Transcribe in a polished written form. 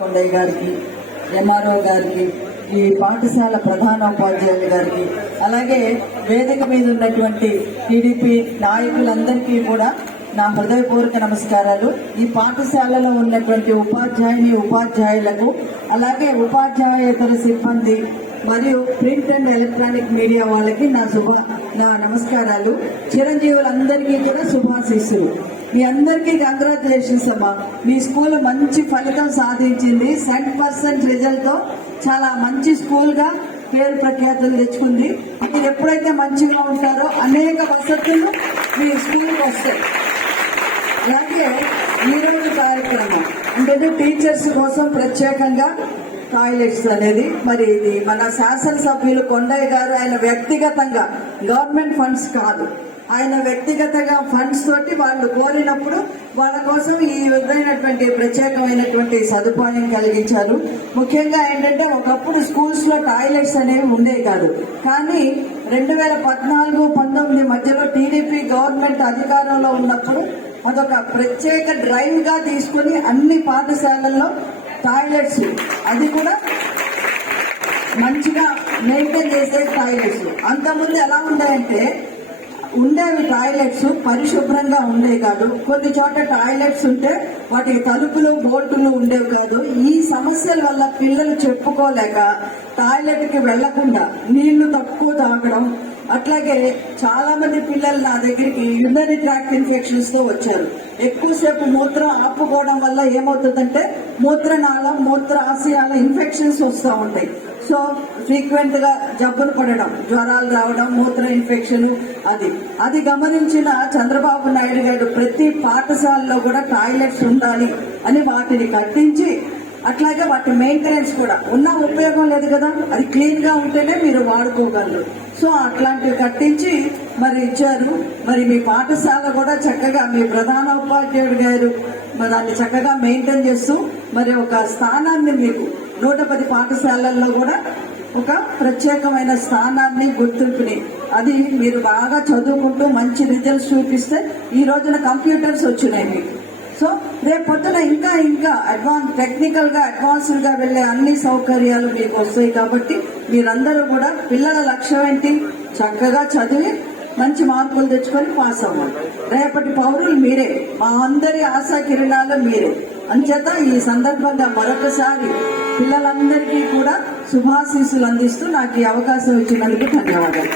కొండయ్య గారికి, ఎంఆర్ఓ గారికి, ఈ పాఠశాల ప్రధానోపాధ్యాయులు గారికి, అలాగే వేదిక మీద ఉన్నటువంటి టీడీపీ నాయకులందరికీ కూడా నా హృదయపూర్వక నమస్కారాలు. ఈ పాఠశాలలో ఉన్నటువంటి ఉపాధ్యాయులకు, అలాగే ఉపాధ్యాయేతర సిబ్బంది మరియు ప్రింట్ అండ్ ఎలక్ట్రానిక్ మీడియా వాళ్ళకి నా నమస్కారాలు. చిరంజీవులందరికీ కూడా శుభాశీస్సులు. మీ అందరికీ కంగ్రాచులేషన్స్ అమ్మా. మీ స్కూల్ మంచి ఫలితం సాధించింది. 100% రిజల్ట్ తో చాలా మంచి స్కూల్ గా పేరు ప్రఖ్యాతులు తెచ్చుకుంది. మీరు ఎప్పుడైతే మంచిగా ఉంటారో అనేక వసతులు మీ స్కూల్కి వస్తాయి. అలాగే ఈరోజు కార్యక్రమం అంటే టీచర్స్ కోసం ప్రత్యేకంగా టాయిలెట్స్ అనేది మరి ఇది మన శాసనసభ్యులు కొండయ్య గారు ఆయన వ్యక్తిగతంగా, గవర్నమెంట్ ఫండ్స్ కాదు, ఆయన వ్యక్తిగతంగా ఫండ్స్ తోటి వాళ్ళు కోరినప్పుడు వాళ్ళ కోసం ఈ విధమైనటువంటి ప్రత్యేకమైనటువంటి సదుపాయం కలిగించారు. ముఖ్యంగా ఏంటంటే ఒకప్పుడు స్కూల్స్ లో టాయిలెట్స్ అనేవి ఉండే కాదు, కానీ 2014-19 మధ్యలో టీడీపీ గవర్నమెంట్ అధికారంలో ఉన్నప్పుడు అదొక ప్రత్యేక డ్రైవ్ గా తీసుకుని అన్ని పాఠశాలల్లో టాయిలెట్స్, అది కూడా మంచిగా మెయింటైన్ చేసే టాయిలెట్స్. అంతకుముందు ఎలా ఉన్నాయంటే ఉండేవి టాయిలెట్స్ పరిశుభ్రంగా ఉండేవి కాదు. కొన్ని చోట్ల టాయిలెట్స్ ఉంటే వాటికి తలుపులు బోల్టులు ఉండేవి కాదు. ఈ సమస్యల వల్ల పిల్లలు చెప్పుకోలేక టాయిలెట్ కి వెళ్లకుండా నీళ్లు తక్కువ తాగడం, అట్లాగే చాలా మంది పిల్లలు నా దగ్గరికి యూరినరీ ట్రాక్ట్ ఇన్ఫెక్షన్స్ తో వచ్చారు. ఎక్కువసేపు మూత్రం ఆపుకోవడం వల్ల ఏమవుతుందంటే మూత్రనాళం, మూత్రాశయాల ఇన్ఫెక్షన్స్ వస్తూ ఉంటాయి. సో ఫ్రీక్వెంట్ గా జబ్బులు పడడం, జ్వరాలు రావడం, మూత్ర ఇన్ఫెక్షన్, అది గమనించిన చంద్రబాబు నాయుడు గారు ప్రతి పాఠశాలలో కూడా టాయిలెట్స్ ఉండాలి అని వాటిని కట్టించి, అట్లాగే వాటి మెయింటెనెన్స్ కూడా ఉన్న ఉపయోగం లేదు కదా, అది క్లీన్ గా ఉంటేనే మీరు వాడుకోగలరు. సో అట్లాంటివి కట్టించి మరి ఇచ్చారు. మరి మీ పాఠశాల కూడా చక్కగా మీ ప్రధాన ఉపాధ్యాయుడు గారు దాన్ని చక్కగా మెయింటైన్ చేస్తూ మరి ఒక స్థానాన్ని మీకు 110 పాఠశాలల్లో కూడా ఒక ప్రత్యేకమైన స్థానాన్ని, గుర్తింపుని, అది మీరు బాగా చదువుకుంటూ మంచి రిజల్ట్స్ చూపిస్తే ఈ రోజున కంప్యూటర్స్ వచ్చినాయి మీకు. సో రేపు పొద్దున ఇంకా టెక్నికల్ గా అడ్వాన్స్డ్ గా వెళ్లే అన్ని సౌకర్యాలు మీకు వస్తాయి. కాబట్టి మీరందరూ కూడా పిల్లల లక్ష్యం ఏంటి? చక్కగా చదివి మంచి మార్కులు తెచ్చుకొని పాస్ అవ్వాలి. రేపటి పౌరులు మీరే, మా అందరి ఆశా కిరణాలు మీరే. అంచేత ఈ సందర్భంగా మరొకసారి పిల్లలందరికీ కూడా శుభాశీస్సులు అందిస్తూ నాకు ఈ అవకాశం ఇచ్చినందుకు ధన్యవాదాలు.